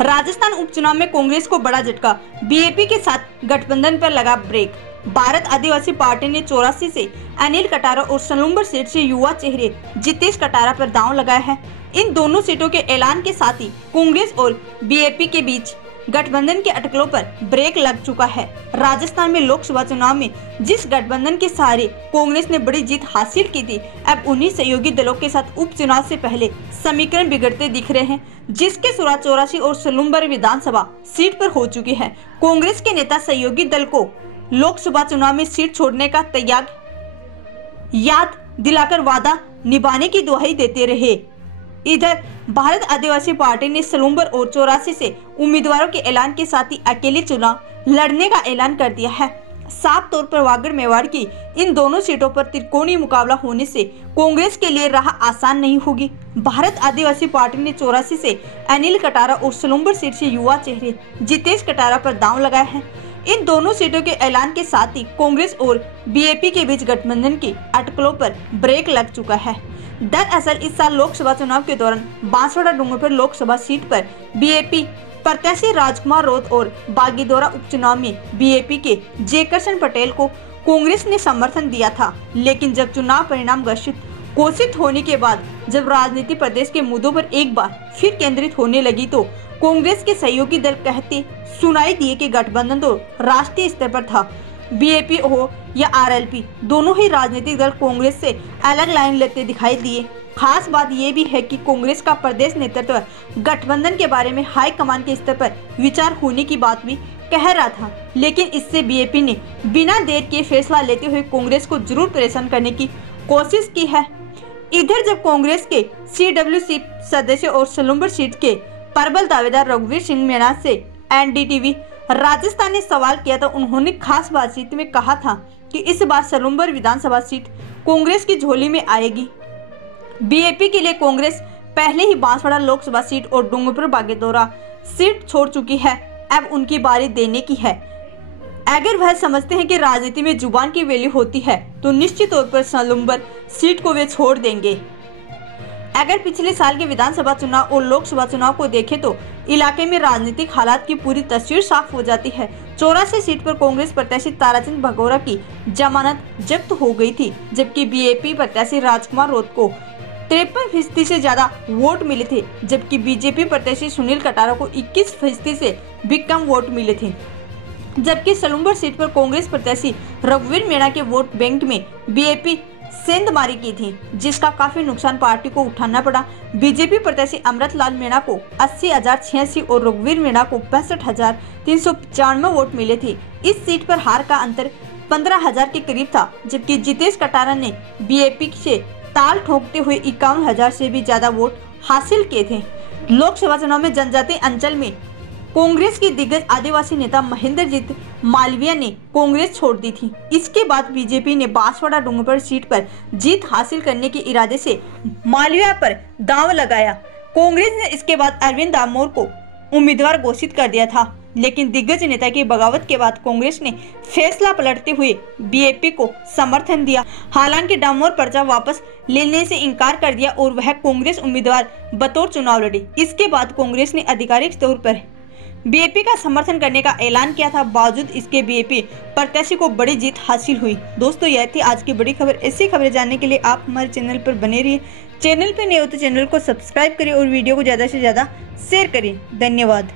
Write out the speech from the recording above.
राजस्थान उपचुनाव में कांग्रेस को बड़ा झटका, बीएपी के साथ गठबंधन पर लगा ब्रेक। भारत आदिवासी पार्टी ने 84 से अनिल कटारा और सलूम्बर सीट से युवा चेहरे जितेश कटारा पर दांव लगाया है। इन दोनों सीटों के ऐलान के साथ ही कांग्रेस और बीएपी के बीच गठबंधन के अटकलों पर ब्रेक लग चुका है। राजस्थान में लोकसभा चुनाव में जिस गठबंधन के सहारे कांग्रेस ने बड़ी जीत हासिल की थी, अब उन्हीं सहयोगी दलों के साथ उपचुनाव से पहले समीकरण बिगड़ते दिख रहे हैं, जिसके शुरुआत 84 और सलूम्बर विधानसभा सीट पर हो चुकी है। कांग्रेस के नेता सहयोगी दल को लोकसभा चुनाव में सीट छोड़ने का त्याग याद दिलाकर वादा निभाने की दुहाई देते रहे। इधर भारत आदिवासी पार्टी ने सलूम्बर और 84 से उम्मीदवारों के ऐलान के साथ ही अकेले चुनाव लड़ने का ऐलान कर दिया है। साफ तौर पर वागड़ मेवाड़ की इन दोनों सीटों पर त्रिकोणीय मुकाबला होने से कांग्रेस के लिए राह आसान नहीं होगी। भारत आदिवासी पार्टी ने 84 से अनिल कटारा और सलूम्बर सीट से युवा चेहरे जितेश कटारा पर दांव लगाया है। इन दोनों सीटों के ऐलान के साथ ही कांग्रेस और बीएपी के बीच गठबंधन की अटकलों पर ब्रेक लग चुका है। दरअसल इस साल लोकसभा चुनाव के दौरान बांसवाड़ा डूंगरपुर लोकसभा सीट पर बीएपी प्रत्याशी राजकुमार रोत और बागीदोरा उपचुनाव में बीएपी के जयकिशन पटेल को कांग्रेस ने समर्थन दिया था। लेकिन जब चुनाव परिणाम घोषित होने के बाद जब राजनीति प्रदेश के मुद्दों पर एक बार फिर केंद्रित होने लगी, तो कांग्रेस के सहयोगी दल कहते सुनाई दिए कि गठबंधन तो राष्ट्रीय स्तर पर था। बीएपी हो या आरएलपी, दोनों ही राजनीतिक दल कांग्रेस से अलग लाइन लेते दिखाई दिए। खास बात यह भी है कि कांग्रेस का प्रदेश नेतृत्व गठबंधन के बारे में हाईकमान के स्तर पर विचार होने की बात भी कह रहा था, लेकिन इससे बीएपी ने बिना देर किए फैसला लेते हुए कांग्रेस को जरूर परेशान करने की कोशिश की है। इधर जब कांग्रेस के सीडब्ल्यूसी सदस्य और सलूम्बर सीट के प्रबल दावेदार रघुवीर सिंह मीणा से एनडीटीवी राजस्थान ने सवाल किया था, उन्होंने खास बातचीत में कहा था कि इस बार सलूम्बर विधानसभा सीट कांग्रेस की झोली में आएगी। बीएपी के लिए कांग्रेस पहले ही बांसवाड़ा लोकसभा सीट और डूंगरपुर बागीदोरा सीट छोड़ चुकी है, अब उनकी बारी देने की है। अगर वह समझते हैं कि राजनीति में जुबान की वैल्यू होती है, तो निश्चित तौर पर सलूम्बर सीट को वे छोड़ देंगे। अगर पिछले साल के विधानसभा चुनाव और लोकसभा चुनाव को देखें तो इलाके में राजनीतिक हालात की पूरी तस्वीर साफ हो जाती है। 84 सीट पर कांग्रेस प्रत्याशी ताराचंद भगोरा की जमानत जब्त हो गई थी, जबकि बीएपी प्रत्याशी राजकुमार रोत को 53% से ज्यादा वोट मिले थे, जबकि बीजेपी प्रत्याशी सुनील कटारा को 21% से भी कम वोट मिले थे। जबकि सलूम्बर सीट पर कांग्रेस प्रत्याशी रघुवीर मीणा के वोट बैंक में बीएपी सेंधमारी की थी, जिसका काफी नुकसान पार्टी को उठाना पड़ा। बीजेपी प्रत्याशी अमृतलाल मीणा को 80,086 और रघुवीर मीणा को 65,395 वोट मिले थे। इस सीट पर हार का अंतर 15,000 के करीब था, जबकि जितेश कटारा ने बीएपी से ताल ठोकते हुए 51,000 से भी ज्यादा वोट हासिल किए थे। लोकसभा चुनाव में जनजातीय अंचल में कांग्रेस के दिग्गज आदिवासी नेता महेंद्रजीत मालवीय ने कांग्रेस छोड़ दी थी। इसके बाद बीजेपी ने बांसवाड़ा डूंगरपुर सीट पर जीत हासिल करने के इरादे से मालवीय पर दांव लगाया। कांग्रेस ने इसके बाद अरविंद दामोर को उम्मीदवार घोषित कर दिया था, लेकिन दिग्गज नेता की बगावत के बाद कांग्रेस ने फैसला पलटते हुए बीएपी को समर्थन दिया। हालांकि डामोर पर्चा वापस लेने से इनकार कर दिया और वह कांग्रेस उम्मीदवार बतौर चुनाव लड़ी। इसके बाद कांग्रेस ने आधिकारिक तौर पर बीएपी का समर्थन करने का ऐलान किया था। बावजूद इसके बीएपी प्रत्याशी को बड़ी जीत हासिल हुई। दोस्तों, यह थी आज की बड़ी खबर। ऐसी खबरें जानने के लिए आप हमारे चैनल पर बने रहिए। चैनल पर नए हो तो चैनल को सब्सक्राइब करें और वीडियो को ज़्यादा से ज़्यादा शेयर करें। धन्यवाद।